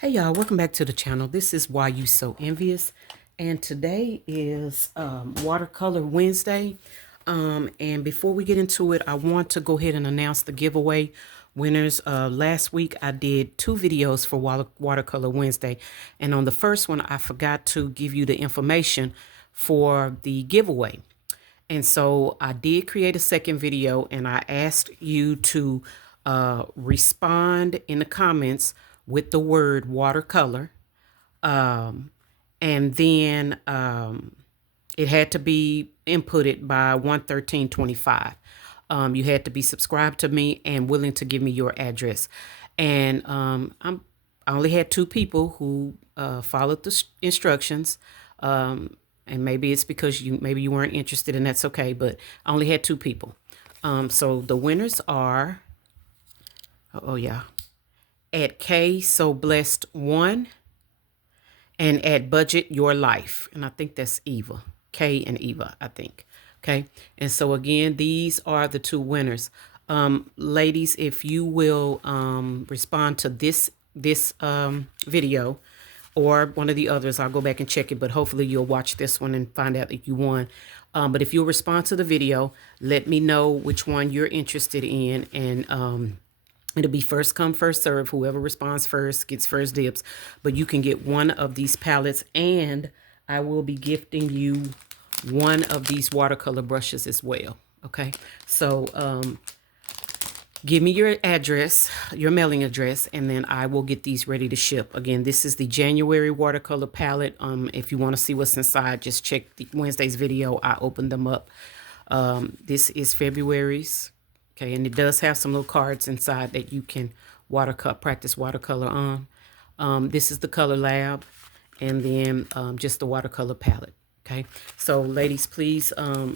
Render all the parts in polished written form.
Hey y'all, welcome back to the channel. This is Why You So Envious, and today is Watercolor Wednesday. And before we get into it, I want to go ahead and announce the giveaway winners. Last week I did 2 videos for Watercolor Wednesday, and on the first one I forgot to give you the information for the giveaway. And so I did create a second video, and I asked you to respond in the comments with the word watercolor. Um, and then it had to be inputted by 1.13.25. You had to be subscribed to me and willing to give me your address. And I only had 2 people who followed the instructions. And maybe it's because maybe you weren't interested, and that's okay. But I only had 2 people. So the winners are, oh yeah, at K So Blessed 1 and at Budget Your Life. And I think that's Eva. K and Eva, I think. Okay. And so again, these are the 2 winners. Ladies, if you will respond to this video or one of the others, I'll go back and check it, but hopefully you'll watch this one and find out if you won. But if you'll respond to the video, let me know which one you're interested in, and it'll be first come, first serve. Whoever responds first gets first dibs. But you can get one of these palettes, and I will be gifting you one of these watercolor brushes as well. Okay, so give me your address, your mailing address, and then I will get these ready to ship. Again, this is the January watercolor palette. If you want to see what's inside, just check the Wednesday's video. I opened them up. This is February's. Okay, and it does have some little cards inside that you can practice watercolor on. This is the Color Lab, and then just the watercolor palette. Okay, so ladies, please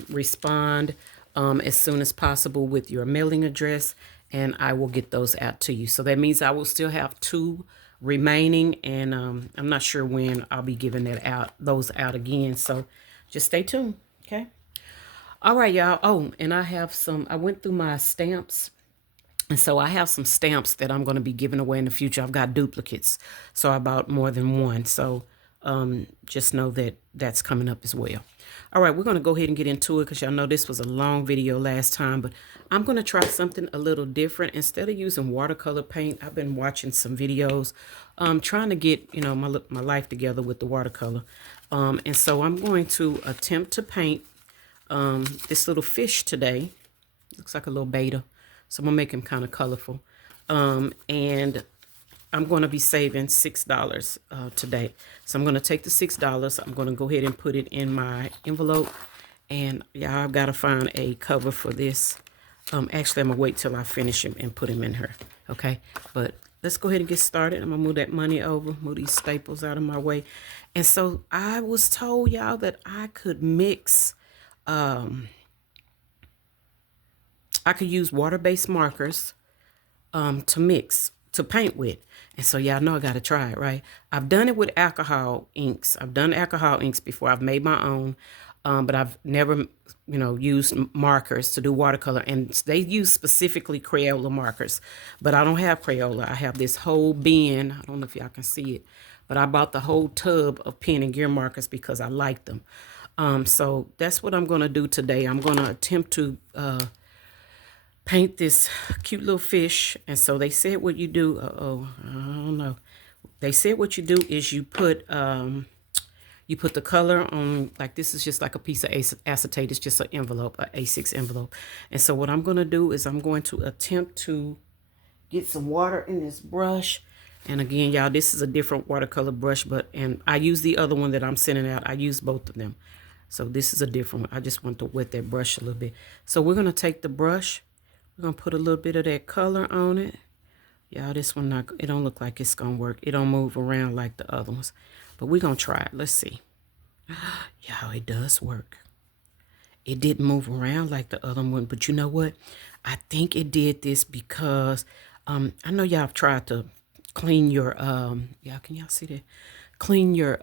respond as soon as possible with your mailing address, and I will get those out to you. So that means I will still have 2 remaining, and I'm not sure when I'll be giving those out again. So just stay tuned. Okay. All right, y'all. Oh, and I went through my stamps. And so I have some stamps that I'm going to be giving away in the future. I've got duplicates. So I bought more than one. So just know that that's coming up as well. All right, we're going to go ahead and get into it because y'all know this was a long video last time. But I'm going to try something a little different. Instead of using watercolor paint, I've been watching some videos trying to get, my life together with the watercolor. And so I'm going to attempt to paint this little fish today. Looks like a little betta. So I'm going to make him kind of colorful. And I'm going to be saving $6 today. So I'm going to take the $6. I'm going to go ahead and put it in my envelope. And yeah, I've got to find a cover for this. Actually, I'm going to wait till I finish him and put him in her. Okay. But let's go ahead and get started. I'm going to move that money over, move these staples out of my way. And so I was told, y'all, that I could mix I could use water-based markers to paint with. And so y'all know I got to try it, right? I've done it with alcohol inks. I've done alcohol inks before. I've made my own, but I've never, used markers to do watercolor. And they use specifically Crayola markers, but I don't have Crayola. I have this whole bin. I don't know if y'all can see it, but I bought the whole tub of pen and gear markers because I like them. So that's what I'm going to do today. I'm going to attempt to paint this cute little fish. And so they said what you do. I don't know. They said what you do is you put the color on, like this is just like a piece of acetate. It's just an envelope, an A6 envelope. And so what I'm going to do is I'm going to attempt to get some water in this brush. And again, y'all, this is a different watercolor brush, and I use the other one that I'm sending out. I use both of them. So this is a different one. I just want to wet that brush a little bit. So we're going to take the brush. We're going to put a little bit of that color on it. Y'all, this one, it don't look like it's going to work. It don't move around like the other ones. But we're going to try it. Let's see. Y'all, it does work. It didn't move around like the other one. But you know what? I think it did this because I know y'all have tried to clean your, can y'all see that? Clean your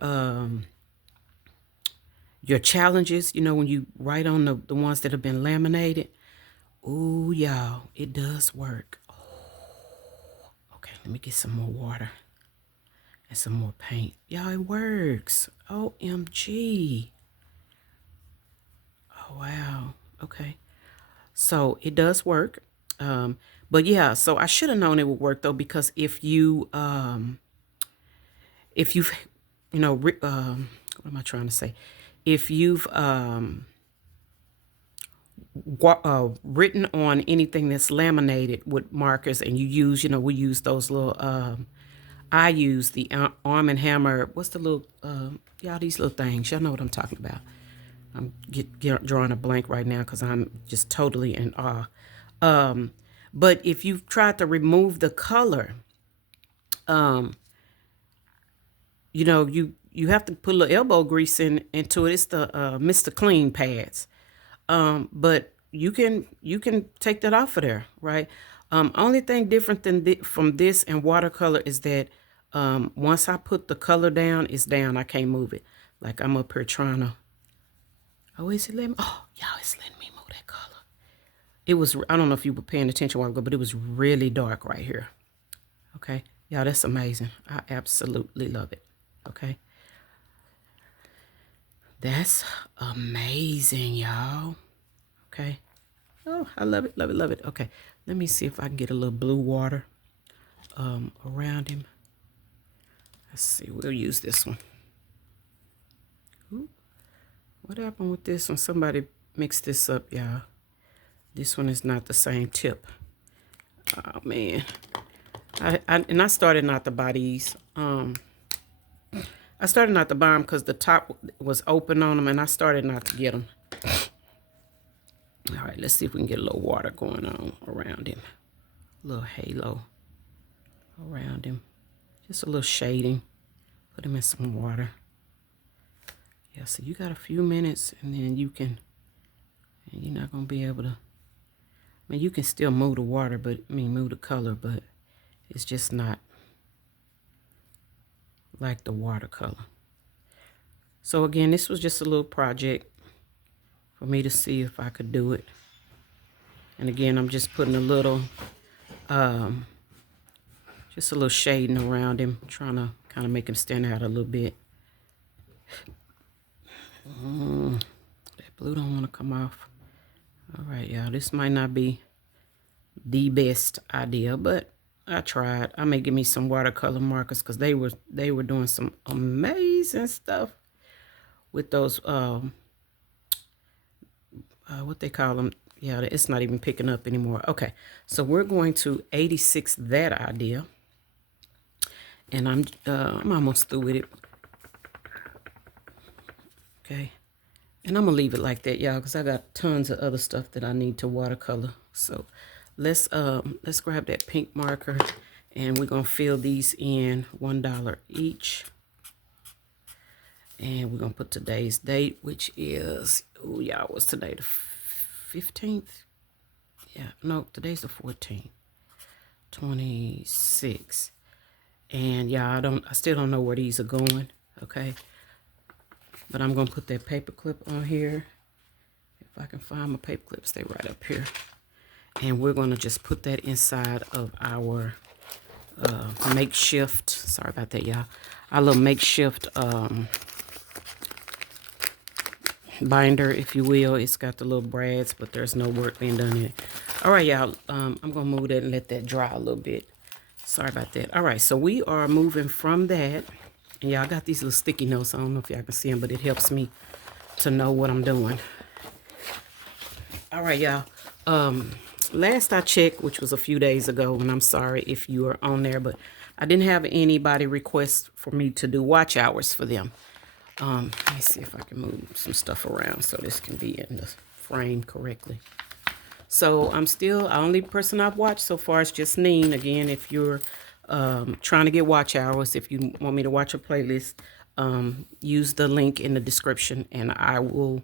challenges, when you write on the ones that have been laminated. Ooh, y'all, it does work. Oh, okay, let me get some more water. And some more paint. Y'all, it works. OMG. Oh, wow. Okay. So it does work. But yeah, so I should have known it would work though, because if you've, what am I trying to say? If you've written on anything that's laminated with markers, and you use, we use those little, I use the Arm and Hammer. What's the little, y'all, these little things? Y'all know what I'm talking about. I'm drawing a blank right now because I'm just totally in awe. But if you've tried to remove the color, you have to put a little elbow grease into it. It's the Mr. Clean pads. But you can take that off of there, right? Only thing different from this and watercolor is that once I put the color down, it's down. I can't move it. Like I'm up here trying to. Oh, is it letting me? Oh, y'all, it's letting me move that color. It was, I don't know if you were paying attention a while ago, but it was really dark right here. Okay. Y'all, that's amazing. I absolutely love it. Okay. That's amazing, y'all. Okay. Oh, I love it, love it, love it. Okay. Let me see if I can get a little blue water around him. Let's see. We'll use this one. Ooh. What happened with this one? Somebody mixed this up, y'all. This one is not the same tip. Oh, man. I started not to buy these. I started not to buy them because the top was open on them, and I started not to get them. All right, let's see if we can get a little water going on around him. A little halo around him. Just a little shading. Put him in some water. Yeah, so you got a few minutes, and then you can, and you're not going to be able to, I mean, you can still move the water, but, move the color, but it's just not like the watercolor. So again, this was just a little project for me to see if I could do it. And again, I'm just putting a little, just a little shading around him, trying to kind of make him stand out a little bit. That blue don't want to come off. All right, y'all, this might not be the best idea, but I tried. I may give me some watercolor markers because they were doing some amazing stuff with those what they call them. Yeah, it's not even picking up anymore. Okay, so we're going to 86 that idea, and I'm almost through with it. Okay, and I'm gonna leave it like that, y'all, because I got tons of other stuff that I need to watercolor. So let's grab that pink marker, and we're gonna fill these in $1 each. And we're gonna put today's date, which is, oh y'all, what's today, the 15th? Yeah, no, today's the 14th. 26. And yeah, I still don't know where these are going. Okay, but I'm gonna put that paper clip on here. If I can find my paper clips, they right up here. And we're gonna just put that inside of our makeshift, sorry about that, y'all, our little makeshift binder, if you will. It's got the little brads, but there's no work being done in it. All right, y'all, I'm gonna move that and let that dry a little bit. Sorry about that. All right, so we are moving from that, and y'all got these little sticky notes. I don't know if y'all can see them, but it helps me to know what I'm doing. All right, y'all, last I checked, which was a few days ago, and I'm sorry if you are on there, but I didn't have anybody request for me to do watch hours for them. Let me see if I can move some stuff around so this can be in the frame correctly. So I'm still, the only person I've watched so far is just Neen. Again, if you're trying to get watch hours, if you want me to watch a playlist, use the link in the description and I will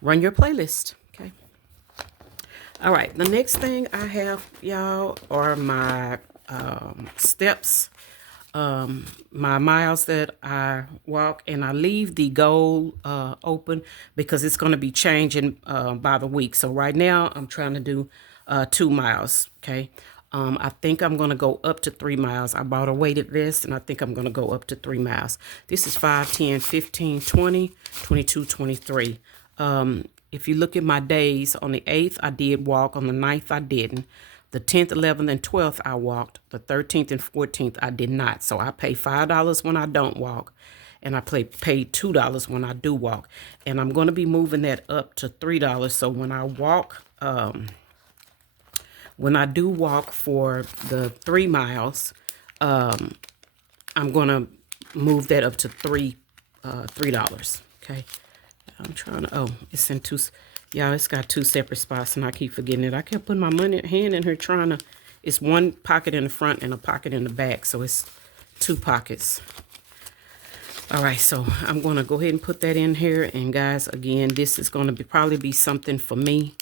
run your playlist. Okay. All right. The next thing I have, y'all, are my steps. My miles that I walk, and I leave the goal open because it's going to be changing by the week. So right now I'm trying to do 2 miles. Okay. I think I'm going to go up to 3 miles. I bought a weighted vest, and I think I'm going to go up to 3 miles. This is 5, 10, 15, 20, 22, 23. If you look at my days, on the 8th, I did walk. On the 9th, I didn't. The 10th, 11th, and 12th, I walked. The 13th and 14th, I did not. So I pay $5 when I don't walk, and I pay $2 when I do walk. And I'm going to be moving that up to $3. So when I walk, when I do walk for the 3 miles, I'm going to move that up to $3. Okay. I'm trying to, oh, it's in two, y'all, it's got 2 separate spots, and I keep forgetting it. I kept putting my hand in here trying to, it's one pocket in the front and a pocket in the back, so it's 2 pockets. All right, so I'm going to go ahead and put that in here. And guys, again, this is going to probably be something for me.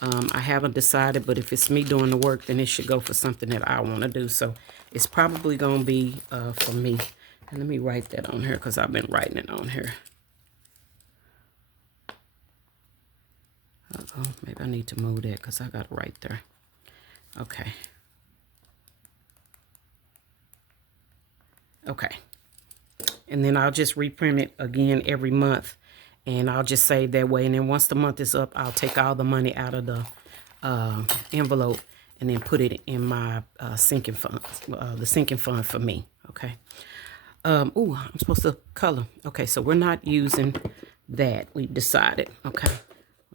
I haven't decided, but if it's me doing the work, then it should go for something that I want to do. So it's probably going to be for me. And let me write that on here, because I've been writing it on here. Uh-oh, maybe I need to move that, because I got it right there. Okay. Okay. And then I'll just reprint it again every month, and I'll just save that way. And then once the month is up, I'll take all the money out of the envelope and then put it in my sinking fund, the sinking fund for me. Okay. Oh, I'm supposed to color. Okay, so we're not using that. We've decided. Okay,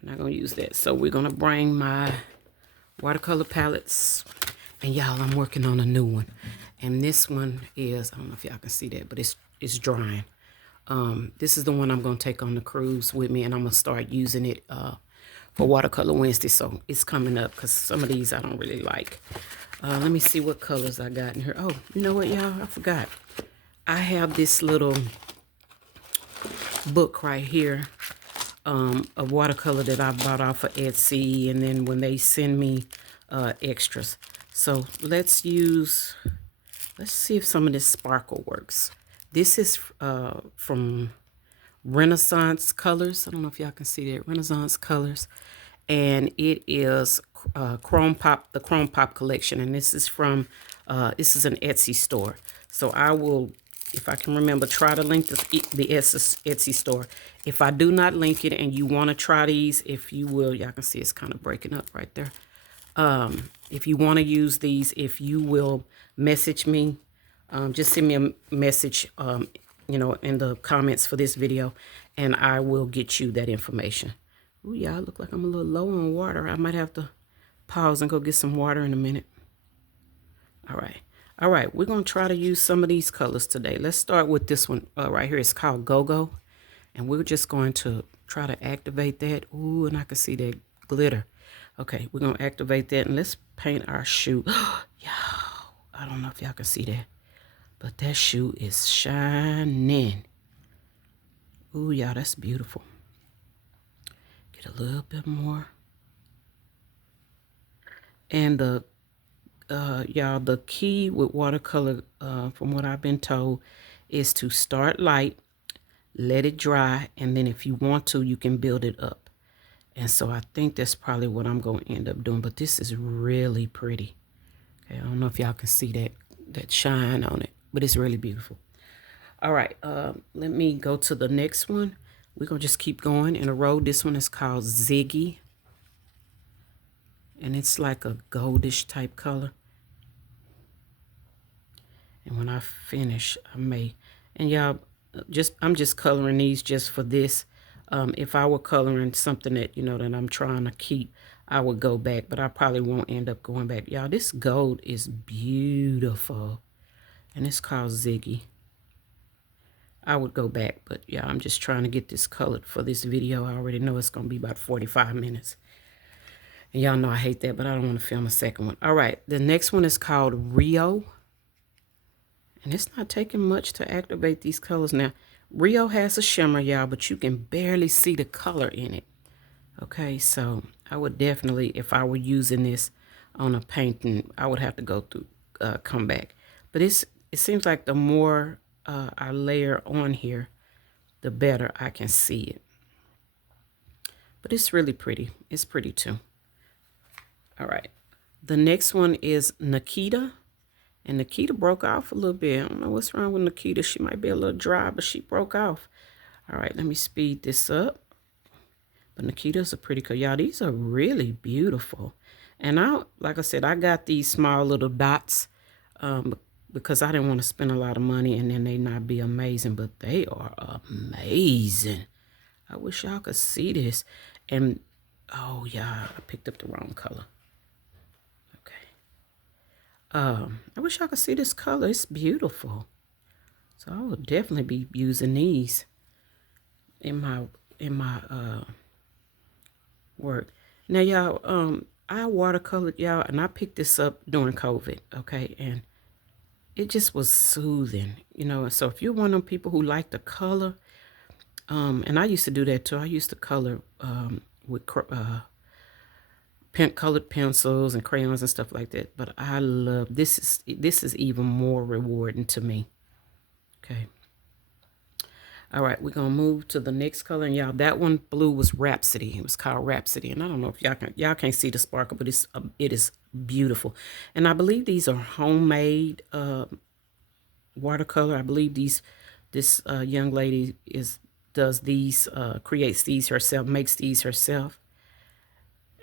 we're not gonna use that. So we're gonna bring my watercolor palettes, and y'all, I'm working on a new one. And this one is, I don't know if y'all can see that, but it's drying. This is the one I'm going to take on the cruise with me, and I'm going to start using it for Watercolor Wednesday. So it's coming up, because some of these I don't really like. Let me see what colors I got in here. Oh, you know what, y'all? I forgot. I have this little book right here of watercolor that I bought off of Etsy, and then when they send me extras. So let's see if some of this sparkle works. This is from Renaissance Colors. I don't know if y'all can see that. Renaissance Colors. And it is the Chrome Pop collection. And this is from, this is an Etsy store. So I will, if I can remember, try to link the Etsy store. If I do not link it and you want to try these, if you will, y'all can see it's kind of breaking up right there. If you want to use these, if you will message me, just send me a message, you know, in the comments for this video, and I will get you that information. Ooh, yeah, I look like I'm a little low on water. I might have to pause and go get some water in a minute. All right. All right, we're going to try to use some of these colors today. Let's start with this one right here. It's called Go-Go, and we're just going to try to activate that. Ooh, and I can see that glitter. Okay, we're going to activate that, and let's paint our shoe. Y'all, I don't know if y'all can see that, but that shoe is shining. Ooh, y'all, that's beautiful. Get a little bit more. And the, y'all, the key with watercolor, from what I've been told, is to start light, let it dry, and then if you want to, you can build it up. And so I think that's probably what I'm going to end up doing. But this is really pretty. Okay, I don't know if y'all can see that shine on it, but it's really beautiful. All right, let me go to the next one. We're going to just keep going in a row. This one is called Ziggy. And it's like a goldish type color. And when I finish, I may, and y'all, I'm just coloring these just for this. If I were coloring something that, you know, that I'm trying to keep, I would go back, but I probably won't end up going back. Y'all, this gold is beautiful, and it's called Ziggy. I would go back, but yeah, I'm just trying to get this colored for this video. I already know it's going to be about 45 minutes. And y'all know I hate that, but I don't want to film a second one. All right, the next one is called Rio. And it's not taking much to activate these colors. Now, Rio has a shimmer, y'all, but you can barely see the color in it. Okay, so I would definitely, if I were using this on a painting, I would have to go through, come back. But it seems like the more I layer on here, the better I can see it. But it's really pretty. It's pretty too. All right. The next one is Nikita. And Nikita broke off a little bit. I don't know what's wrong with Nikita. She might be a little dry, but she broke off. All right, let me speed this up. But Nikita's a pretty color. Y'all, these are really beautiful. And like I said, I got these small little dots because I didn't want to spend a lot of money and then they not be amazing. But they are amazing. I wish y'all could see this. And, oh, yeah, I picked up the wrong color. I wish I could see this color. It's beautiful. So I will definitely be using these in my work. Now y'all, I watercolored y'all, and I picked this up during COVID, okay? And it just was soothing, you know. So if you're one of them people who like the color, and I used to do that too. I used to color with colored pencils and crayons and stuff like that. But I love this. This is even more rewarding to me. Okay. All right, we're gonna move to the next color, and y'all, that one blue was Rhapsody. It was called Rhapsody, and I don't know if y'all can't see the sparkle, but it is beautiful. And I believe these are homemade watercolor. I believe this young lady does these, creates these herself, makes these herself.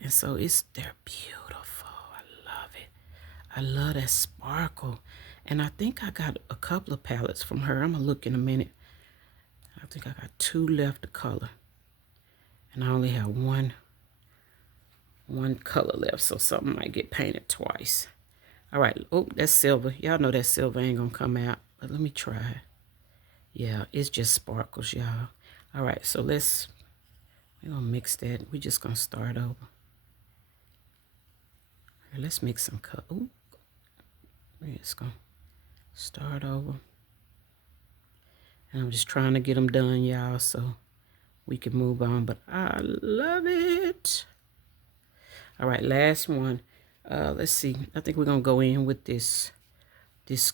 And so they're beautiful. I love it. I love that sparkle. And I think I got a couple of palettes from her. I'm gonna look in a minute. I think I got 2 left to color. And I only have one color left, so something might get painted twice. All right, oh, that's silver. Y'all know that silver ain't gonna come out, but let me try. Yeah, it's just sparkles, y'all. All right, so we're gonna mix that. We're just gonna start over. Right, let's mix some color. Ooh, we're just gonna start over. And I'm just trying to get them done, y'all, so we can move on. But I love it. All right, last one. Let's see. I think we're gonna go in with this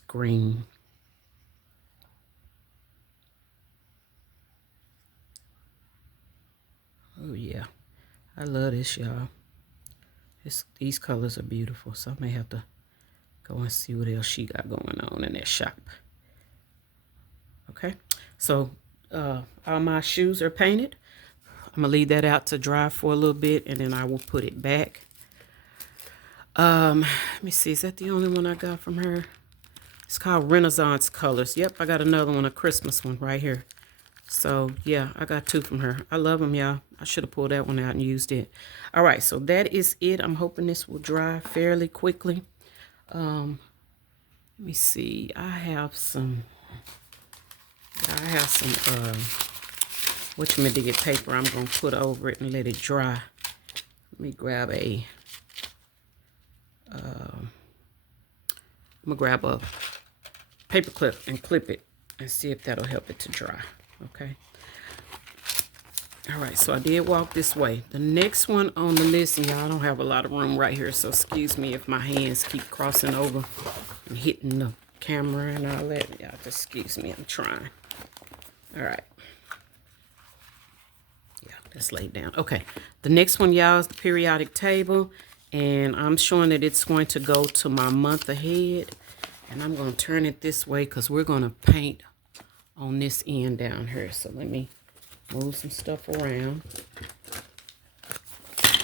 green. Oh yeah, I love this, y'all. These colors are beautiful, so I may have to go and see what else she got going on in that shop. Okay, so all my shoes are painted. I'm gonna leave that out to dry for a little bit, and then I will put it back. Let me see, is that the only one I got from her? It's called Renaissance Colors. Yep, I got another one, a Christmas one right here. So yeah, I got 2 from her. I love them, y'all. I should have pulled that one out and used it. All right, so that is it. I'm hoping this will dry fairly quickly. Let me see. I have some whatchamadiggit paper I'm gonna put over it and let it dry. Let me grab I'm gonna grab a paper clip and clip it and see if that'll help it to dry. Okay. All right, so I did walk this way. The next one on the list, and y'all, I don't have a lot of room right here, so excuse me if my hands keep crossing over and hitting the camera and all that. Y'all just excuse me, I'm trying. All right. Yeah, that's laid down. Okay, the next one, y'all, is the periodic table, and I'm showing that it's going to go to my month ahead, and I'm going to turn it this way because we're going to paint on this end down here. So let me move some stuff around.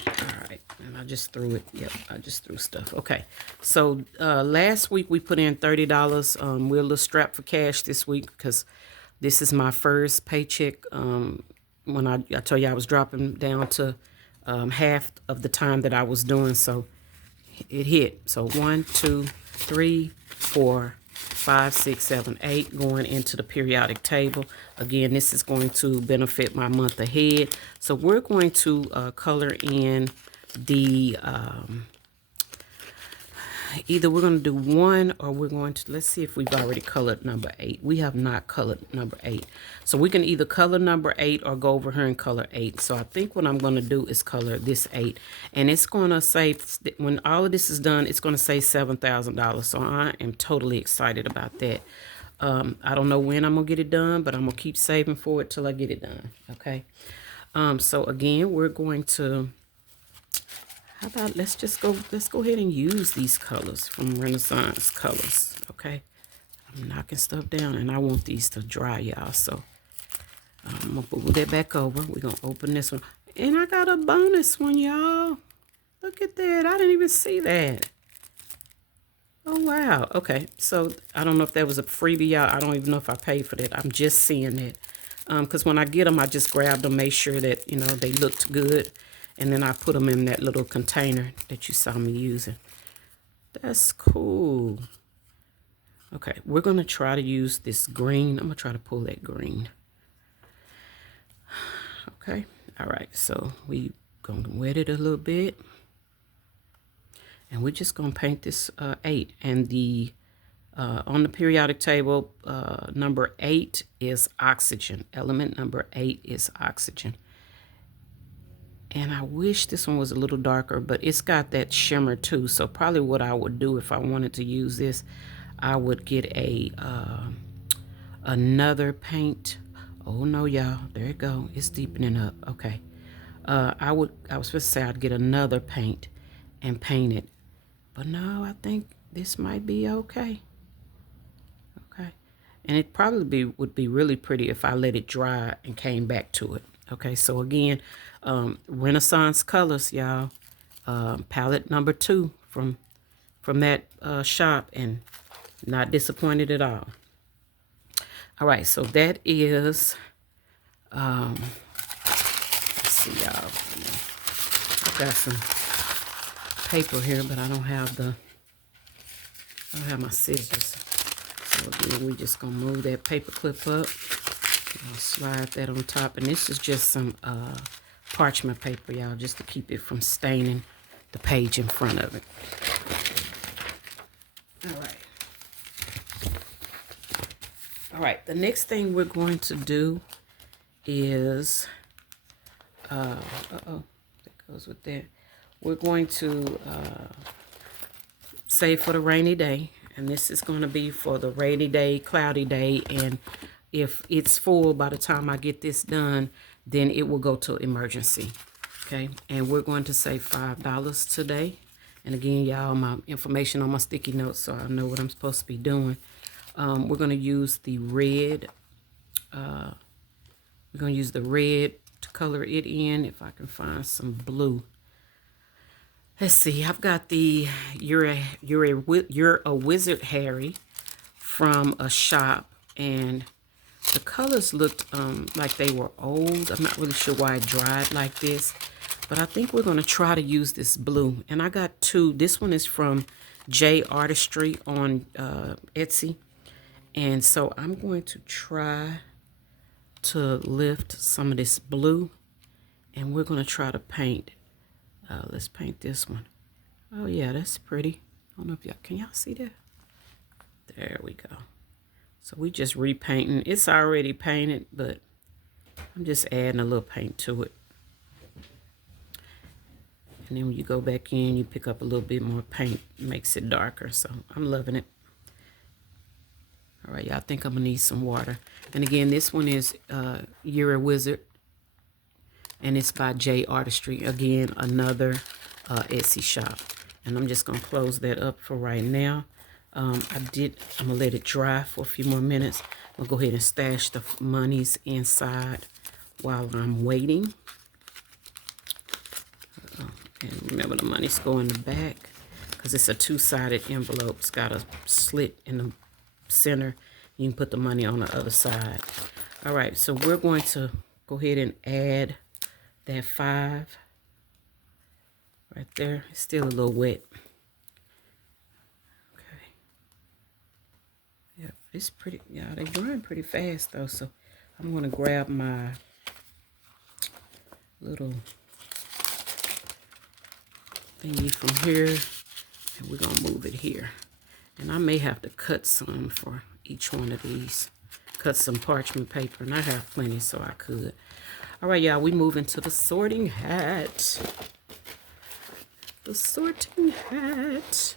All right, and I just threw it. Yep, I just threw stuff. Okay, so last week we put in $30. We're a little strapped for cash this week because this is my first paycheck. When I told you I was dropping down to half of the time that I was doing, so it hit. So 1, 2, 3, 4, 5, 6, 7, 8 going into the periodic table. Again, this is going to benefit my month ahead. So we're going to color in the either we're going to do 1 or we're going to, let's see if we've already colored number 8. We have not colored number 8. So we can either color number 8 or go over here and color 8. So I think what I'm going to do is color this 8. And it's going to say, when all of this is done, it's going to say $7,000. So I am totally excited about that. I don't know when I'm going to get it done, but I'm going to keep saving for it till I get it done. Okay. So again, we're going to How about let's go ahead and use these colors from Renaissance Colors, okay? I'm knocking stuff down, and I want these to dry, y'all, so I'm gonna move that back over. We're gonna open this one, and I got a bonus one, y'all. Look at that. I didn't even see that. Oh, wow. Okay, so I don't know if that was a freebie, y'all. I don't even know if I paid for that. I'm just seeing it. Because when I get them, I just grab them, make sure that, you know, they looked good. And then I put them in that little container that you saw me using. That's cool. Okay, we're going to try to use this green. I'm going to try to pull that green. Okay, all right. So we going to wet it a little bit. And we're just going to paint this 8. And the on the periodic table, number 8 is oxygen. Element number 8 is oxygen. And I wish this one was a little darker, but it's got that shimmer too. So probably what I would do if I wanted to use this, I would get a another paint. Oh no, y'all, there it go. It's deepening up. Okay. I was supposed to say I'd get another paint and paint it. But no, I think this might be okay. Okay. And it probably would be really pretty if I let it dry and came back to it. Okay, so again, Renaissance Colors, y'all. Palette number 2 from that shop, and not disappointed at all. All right, so that is, let's see, y'all. I've got some paper here, but I don't have my scissors. So again, we're just gonna move that paper clip up. Slide that on top, and this is just some parchment paper, y'all, just to keep it from staining the page in front of it. All right, the next thing we're going to do is that goes with that. We're going to save for the rainy day, and this is going to be for the rainy day, cloudy day, and if it's full by the time I get this done, then it will go to emergency. Okay, and we're going to save $5 today. And again, y'all, my information on my sticky notes, so I know what I'm supposed to be doing. We're going to use the red. We're going to use the red to color it in. If I can find some blue. Let's see. I've got the You're a Wizard Harry from a shop, and the colors looked like they were old. I'm not really sure why it dried like this, but I think we're going to try to use this blue. And I got 2. This one is from J Artistry on Etsy. And so I'm going to try to lift some of this blue, and we're going to try to paint. Let's paint this one. Oh yeah, that's pretty. I don't know if can y'all see that? There we go. So we just repainting. It's already painted, but I'm just adding a little paint to it. And then when you go back in, you pick up a little bit more paint. It makes it darker, so I'm loving it. All right, y'all, I think I'm going to need some water. And again, this one is You're a Wizard, and it's by J Artistry. Again, another Etsy shop. And I'm just going to close that up for right now. I'm going to let it dry for a few more minutes. I'll go ahead and stash the monies inside while I'm waiting. And remember, the monies go in the back because it's a 2-sided envelope. It's got a slit in the center. You can put the money on the other side. All right, so we're going to go ahead and add that 5 right there. It's still a little wet. It's pretty, yeah, they're drying pretty fast though. So I'm going to grab my little thingy from here, and we're going to move it here. And I may have to cut some for each one of these. Cut some parchment paper, and I have plenty, so I could. All right, y'all, we move into the sorting hat. The sorting hat.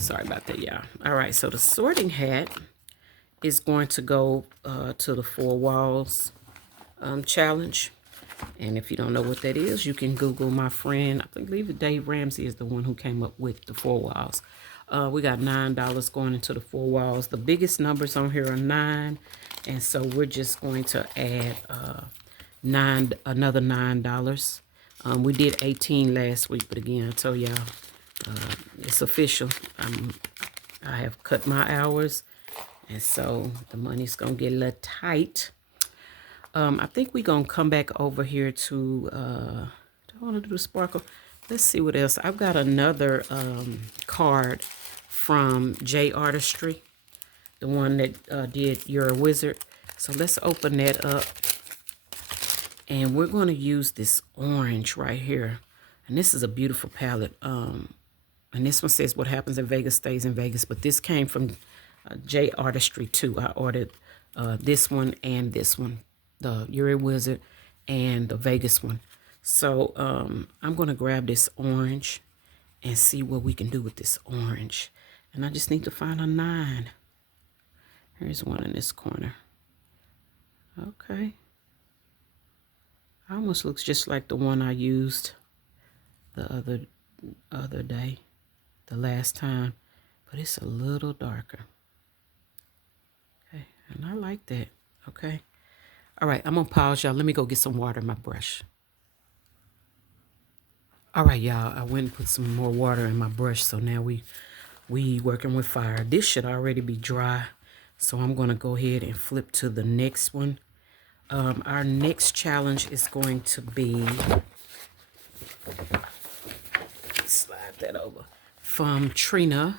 Sorry about that, y'all. All right, so the sorting hat is going to go to the 4 walls challenge. And if you don't know what that is, you can Google my friend. I believe Dave Ramsey is the one who came up with the 4 walls. We got $9 going into the 4 walls. The biggest numbers on here are 9. And so we're just going to add another $9. We did 18 last week, but again, I told y'all it's official. I have cut my hours, and so the money's gonna get a little tight. I think we're gonna come back over here to I want to do the sparkle. Let's see what else. I've got another card from J Artistry, the one that did You're a Wizard. So let's open that up. And we're going to use this orange right here. And this is a beautiful palette. And this one says what happens in Vegas stays in Vegas. But this came from J Artistry too. I ordered this one and this one. The You're a Wizard and the Vegas one. So I'm going to grab this orange and see what we can do with this orange. And I just need to find a 9. Here's one in this corner. Okay. Almost looks just like the one I used the other day, the last time, but it's a little darker. Okay, and I like that. Okay. All right, I'm gonna pause, y'all. Let me go get some water in my brush. All right, y'all. I went and put some more water in my brush, so now we working with fire. This should already be dry, so I'm gonna go ahead and flip to the next one. Our next challenge is going to be, slide that over, from Trina,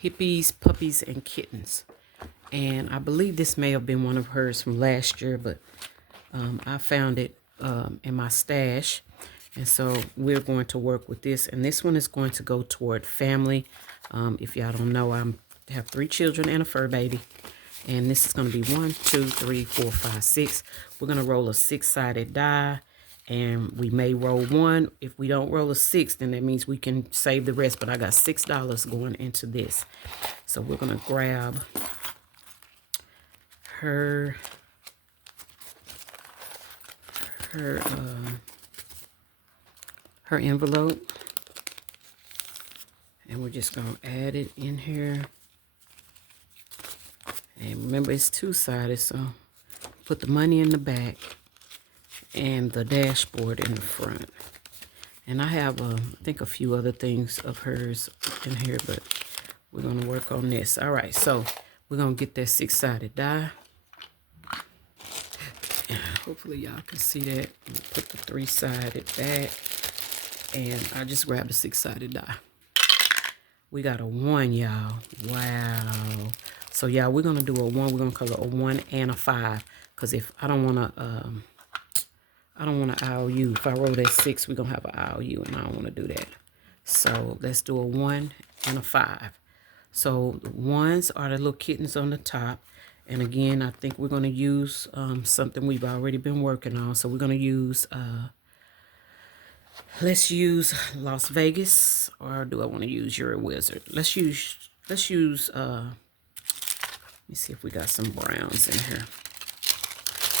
Hippies, Puppies, and Kittens. And I believe this may have been one of hers from last year, but I found it in my stash. And so we're going to work with this. And this one is going to go toward family. If y'all don't know, I have 3 children and a fur baby. And this is going to be 1, 2, 3, 4, 5, 6. We're going to roll a 6-sided die. And we may roll 1. If we don't roll a 6, then that means we can save the rest. But I got $6 going into this. So we're going to grab her envelope. And we're just going to add it in here. And remember, it's 2-sided, so put the money in the back and the dashboard in the front. And I have, I think, a few other things of hers in here, but we're going to work on this. All right, so we're going to get that 6-sided die. And hopefully y'all can see that. Put the 3-sided back. And I just grabbed a 6-sided die. We got a 1, y'all. Wow. So, y'all, we're going to do a 1. We're going to color a 1 and a 5. Because if I don't want to, IOU. If I roll that 6, we're going to have an IOU, and I don't want to do that. So, let's do a 1 and a 5. So, the 1s are the little kittens on the top. And again, I think we're going to use something we've already been working on. So, we're going to use, let's use Las Vegas. Or do I want to use You're a Wizard? Let's use, let me see if we got some browns in here.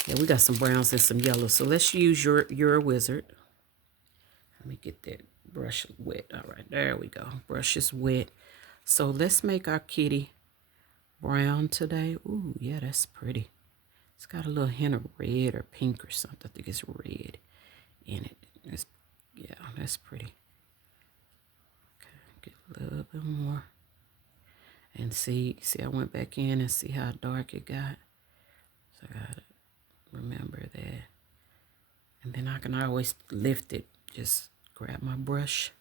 Yeah, we got some browns and some yellows. So let's use You're a Wizard. Let me get that brush wet. All right, there we go. Brush is wet. So let's make our kitty brown today. Ooh, yeah, that's pretty. It's got a little hint of red or pink or something. I think it's red in it. Yeah, that's pretty. Okay, get a little bit more. And see, I went back in and see how dark it got. So I gotta remember that. And then I can always lift it. Just grab my brush.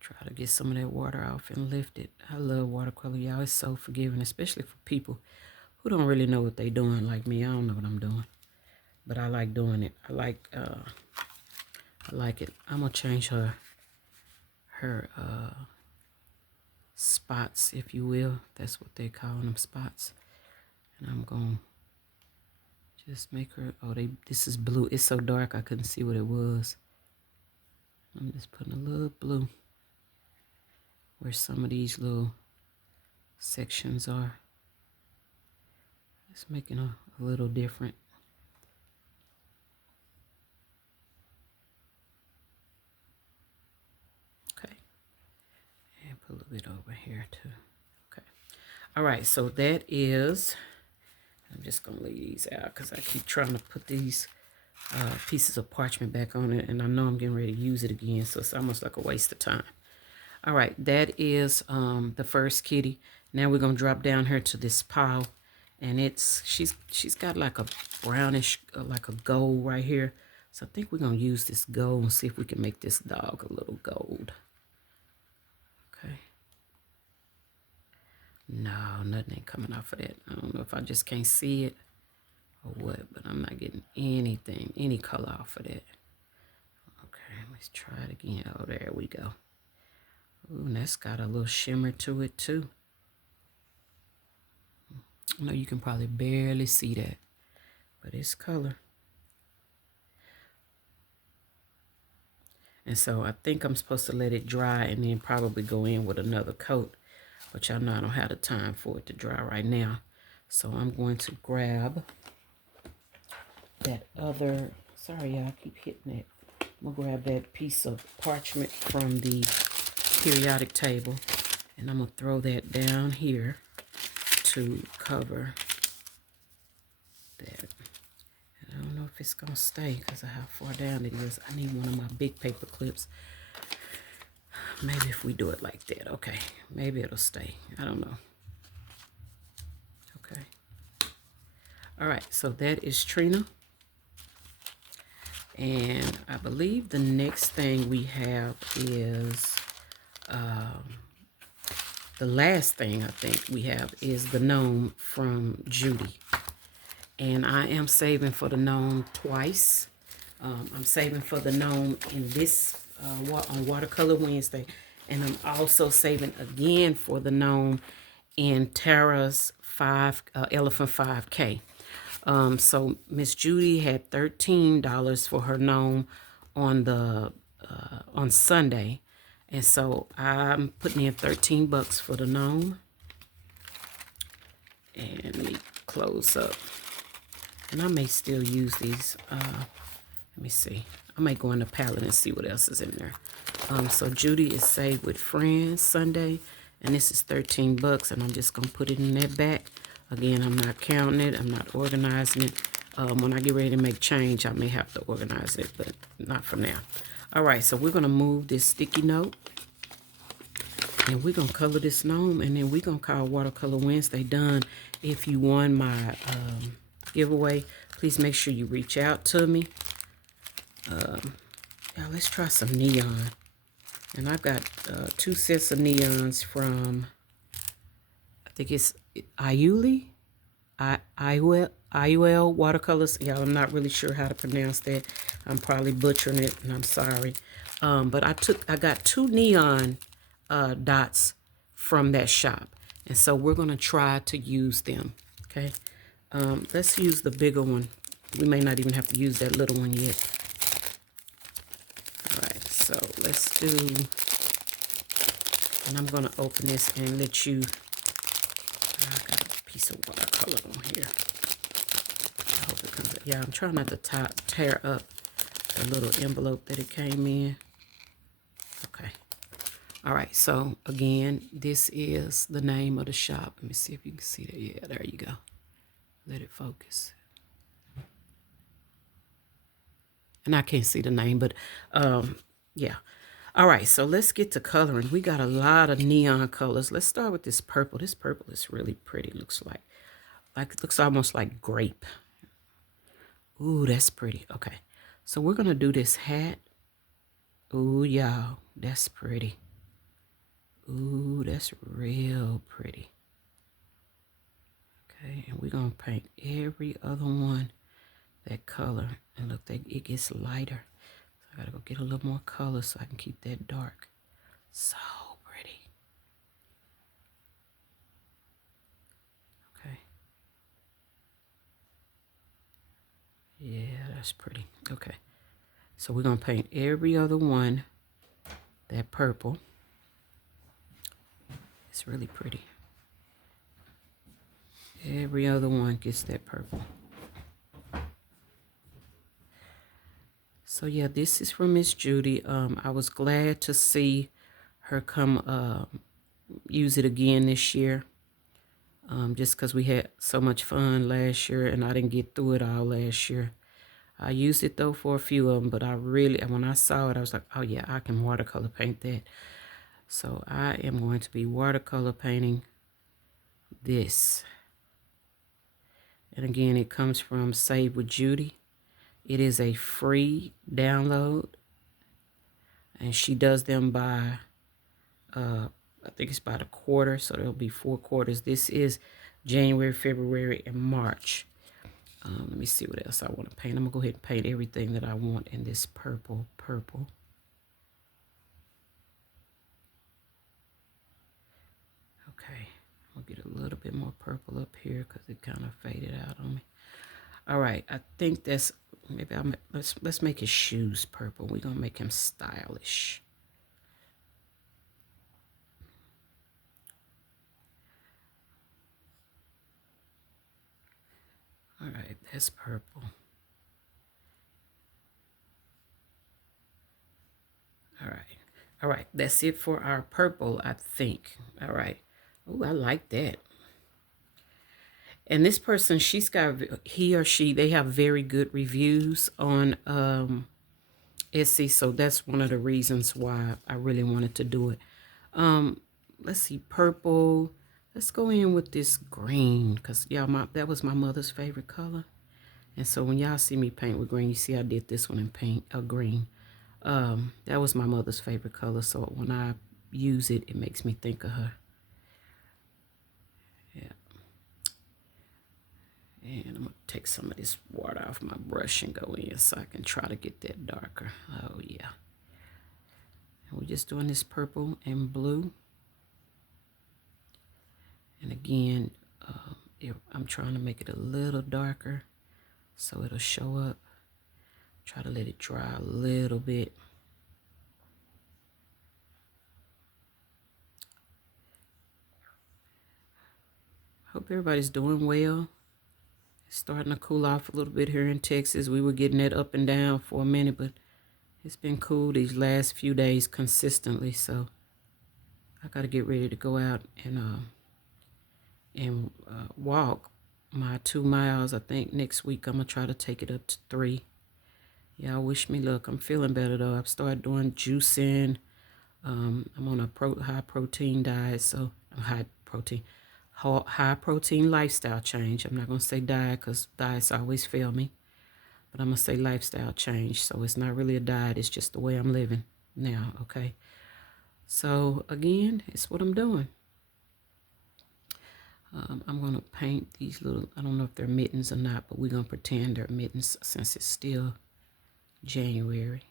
Try to get some of that water off and lift it. I love watercolor, y'all. It's so forgiving, especially for people who don't really know what they're doing like me. I don't know what I'm doing. But I like doing it. I like it. I'm gonna change her spots, if you will. That's what they call them, spots. And I'm gonna just make her, this is blue. It's so dark I couldn't see what it was. I'm just putting a little blue where some of these little sections are. Just making a a little different. Okay. And put a little bit over here too. Okay. All right, so that is, I'm just gonna leave these out because I keep trying to put these pieces of parchment back on it, and I know I'm getting ready to use it again, so it's almost like a waste of time. All right, that is the first kitty. Now we're gonna drop down here to this pile, and she's got like a brownish, like a gold right here. So I think we're gonna use this gold and see if we can make this dog a little gold. Okay. No, nothing ain't coming off of that. I don't know if I just can't see it or what, but I'm not getting anything, any color off of that. Okay, let's try it again. Oh, there we go. Ooh, and that's got a little shimmer to it too. I know you can probably barely see that, but it's color. And so I think I'm supposed to let it dry and then probably go in with another coat. But y'all know I don't have the time for it to dry right now. So I'm going to grab that other, sorry y'all, I keep hitting it. I'm gonna grab that piece of parchment from the periodic table, and I'm gonna throw that down here to cover that. And I don't know if it's gonna stay because of how far down it is. I need one of my big paper clips. Maybe if we do it like that, okay. Maybe it'll stay. I don't know. Okay. All right, so that is Trina. And I believe the next thing we have is, the last thing I think we have is the gnome from Judy. And I am saving for the gnome twice. I'm saving for the gnome in this, on Watercolor Wednesday. And I'm also saving again for the gnome in Tara's Elephant 5K. So Miss Judy had $13 for her gnome on Sunday, and so I'm putting in 13 bucks for the gnome. And let me close up, and I may still use these. Let me see. I may go in the palette and see what else is in there. So Judy is saved with friends Sunday, and this is 13 bucks, and I'm just gonna put it in that back. Again, I'm not counting it. I'm not organizing it. When I get ready to make change, I may have to organize it, but not for now. All right, so we're going to move this sticky note, and we're going to color this gnome, and then we're going to call Watercolor Wednesday done. If you won my giveaway, please make sure you reach out to me. Now, let's try some neon. And I've got 2 sets of neons from, I think it's Iuli. IUL watercolors. Y'all, I'm not really sure how to pronounce that. I'm probably butchering it, and I'm sorry. But I got 2 neon dots from that shop, and so we're gonna try to use them. Okay, let's use the bigger one. We may not even have to use that little one yet. All right, so let's do, and I'm gonna open this and let you. I got a piece of watercolor on here. I hope it comes out. Yeah, I'm trying not to tear up the little envelope that it came in. Okay. All right, so again, this is the name of the shop. Let me see if you can see that. Yeah, there you go. Let it focus. And I can't see the name, but yeah. All right, so let's get to coloring. We got a lot of neon colors. Let's start with this purple. This purple is really pretty. Looks like it looks almost like grape. Ooh, that's pretty. Okay, so we're gonna do this hat. Ooh, y'all, that's pretty. Ooh, that's real pretty. Okay, and we're gonna paint every other one that color. And look, it gets lighter. So I gotta go get a little more color so I can keep that dark. So pretty. Okay. Yeah, that's pretty. Okay. So we're gonna paint every other one that purple. It's really pretty. Every other one gets that purple. So yeah, this is from Miss Judy. I was glad to see her come use it again this year. Just because we had so much fun last year and I didn't get through it all last year. I used it though for a few of them, but I really, when I saw it, I was like, oh yeah, I can watercolor paint that. So I am going to be watercolor painting this. And again, it comes from Save with Judy. It is a free download. And she does them by, I think it's by the quarter. So there'll be 4 quarters. This is January, February, and March. Let me see what else I want to paint. I'm going to go ahead and paint everything that I want in this purple. Okay, I'll get a little bit more purple up here because it kind of faded out on me. All right, I think that's, maybe let's make his shoes purple. We're going to make him stylish. All right, that's purple. All right, that's it for our purple, I think. All right. Oh, I like that. And this person, she's got, he or she, they have very good reviews on Etsy. So that's one of the reasons why I really wanted to do it. Let's see, purple. Let's go in with this green because y'all, that was my mother's favorite color. And so when y'all see me paint with green, you see I did this one in paint, green. That was my mother's favorite color. So when I use it, it makes me think of her. Yeah. And I'm going to take some of this water off my brush and go in so I can try to get that darker. Oh, yeah. And we're just doing this purple and blue. And again, I'm trying to make it a little darker so it'll show up. Try to let it dry a little bit. Hope everybody's doing well. It's starting to cool off a little bit here in Texas. We were getting it up and down for a minute, but it's been cool these last few days consistently. So I got to get ready to go out and walk my 2 miles. I think next week I'm going to try to take it up to 3. Y'all wish me luck. I'm feeling better though. I've started doing juicing. I'm on a high protein diet, so high protein lifestyle change. I'm not going to say diet because diets always fail me, but I'm going to say lifestyle change. So it's not really a diet. It's just the way I'm living now. Okay. So again, it's what I'm doing. I'm going to paint these little, I don't know if they're mittens or not, but we're going to pretend they're mittens since it's still January.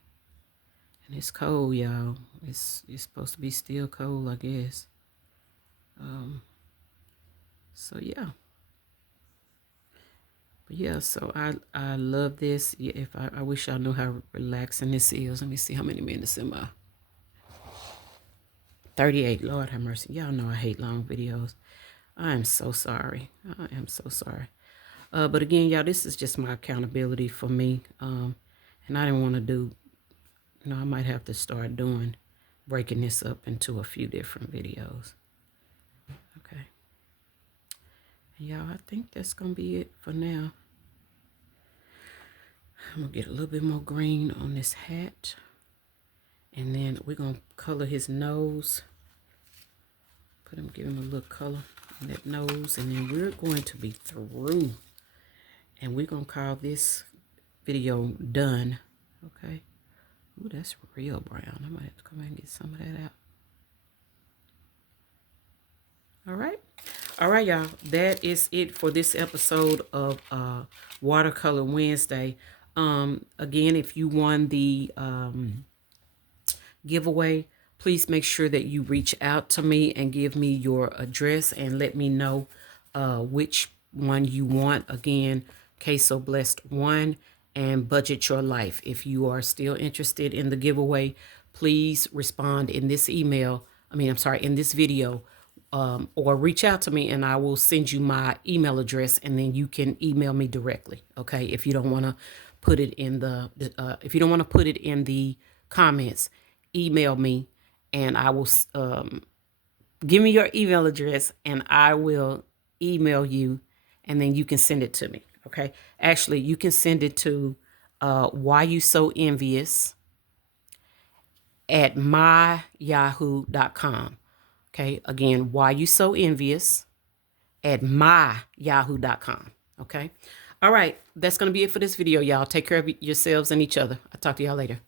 And it's cold, y'all. It's supposed to be still cold, I guess. So yeah. But yeah, so I love this. Yeah, if I wish y'all knew how relaxing this is. Let me see how many minutes am I. 38. Lord have mercy. Y'all know I hate long videos. I am so sorry. I am so sorry. But again, y'all, this is just my accountability for me. And I didn't want to do, I might have to start breaking this up into a few different videos. Okay. Y'all, I think that's going to be it for now. I'm going to get a little bit more green on this hat. And then we're going to color his nose. Give him a little color on that nose. And then we're going to be through. And we're going to call this video done. Okay. Ooh, that's real brown. I might have to come back and get some of that out. All right. All right, y'all. That is it for this episode of Watercolor Wednesday. Again, if you won the giveaway, please make sure that you reach out to me and give me your address and let me know which one you want. Again, Queso Blessed 1 and Budget Your Life. If you are still interested in the giveaway, please respond in this email. In this video. Or reach out to me and I will send you my email address and then you can email me directly. Okay. If you don't want to put it in the if you don't want to put it in the comments, email me, and I will give me your email address, and I will email you, and then you can send it to me. Okay. Actually, you can send it to why you so envious at myyahoo.com. Okay. Again, why you so envious at myyahoo.com. Okay. All right. That's going to be it for this video, y'all. Take care of yourselves and each other. I'll talk to y'all later.